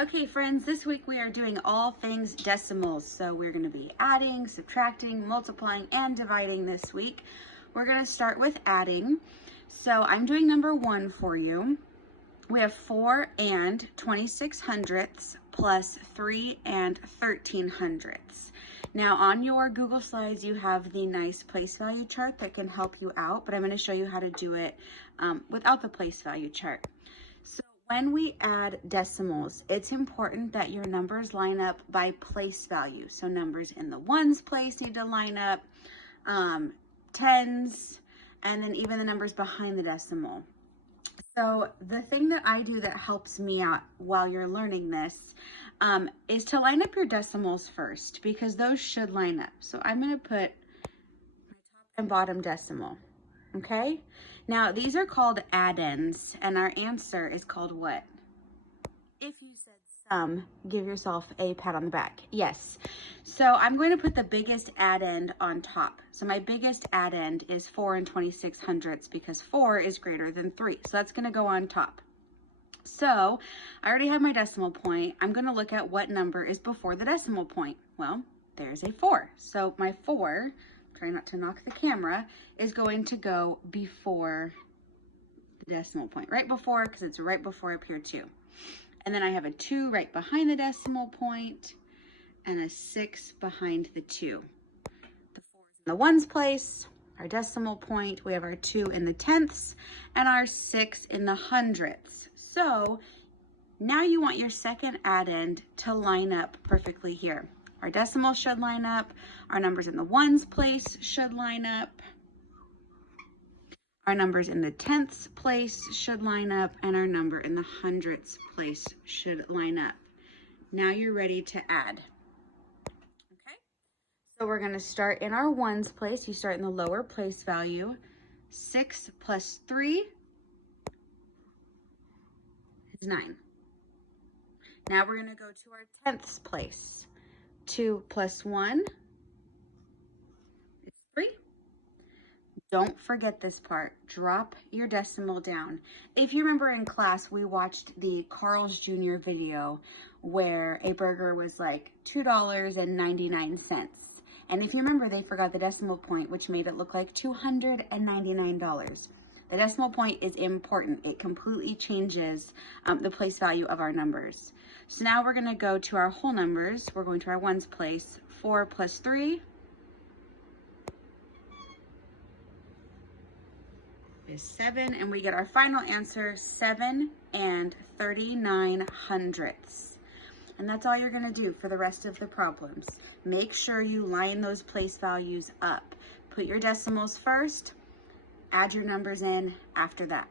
Okay, friends, this week we are doing all things decimals. So we're going to be adding, subtracting, multiplying, and dividing this week. We're going to start with adding. So I'm doing number 1 for you. We have 4 and 26 hundredths plus 3 and 13 hundredths. Now on your Google Slides, you have the nice place value chart that can help you out, but I'm going to show you how to do it without the place value chart. So when we add decimals, it's important that your numbers line up by place value. So numbers in the ones place need to line up, tens, and then even the numbers behind the decimal. So the thing that I do that helps me out while you're learning this is to line up your decimals first, because those should line up. So I'm going to put my top and bottom decimal. Okay, now these are called addends, and our answer is called what? If you said sum, give yourself a pat on the back. Yes. So I'm going to put the biggest addend on top. So my biggest addend is 4 and 26 hundredths, because 4 is greater than 3. So that's going to go on top. So I already have my decimal point. I'm going to look at what number is before the decimal point. Well, there's a 4. So my 4, try not to knock the camera, is going to go before the decimal point. Right before, because it's right before up here too. And then I have a 2 right behind the decimal point and a 6 behind the 2. The 4 is in the ones place, our decimal point. We have our 2 in the tenths and our 6 in the hundredths. So now you want your second addend to line up perfectly here. Our decimal should line up. Our numbers in the ones place should line up. Our numbers in the tenths place should line up, and our number in the hundredths place should line up. Now you're ready to add. Okay, so we're going to start in our ones place. You start in the lower place value. 6 plus 3 is 9. Now we're going to go to our tenths place. 2 plus 1 is 3. Don't forget this part. Drop your decimal down. If you remember in class, we watched the Carl's Jr. video where a burger was like $2.99. And if you remember, they forgot the decimal point, which made it look like $299. The decimal point is important. It completely changes the place value of our numbers. So now we're going to go to our whole numbers. We're going to our ones place. 4 plus 3 is 7, and we get our final answer, 7 and 39 hundredths. And that's all you're going to do for the rest of the problems. Make sure you line those place values up. Put your decimals first, add your numbers in after that.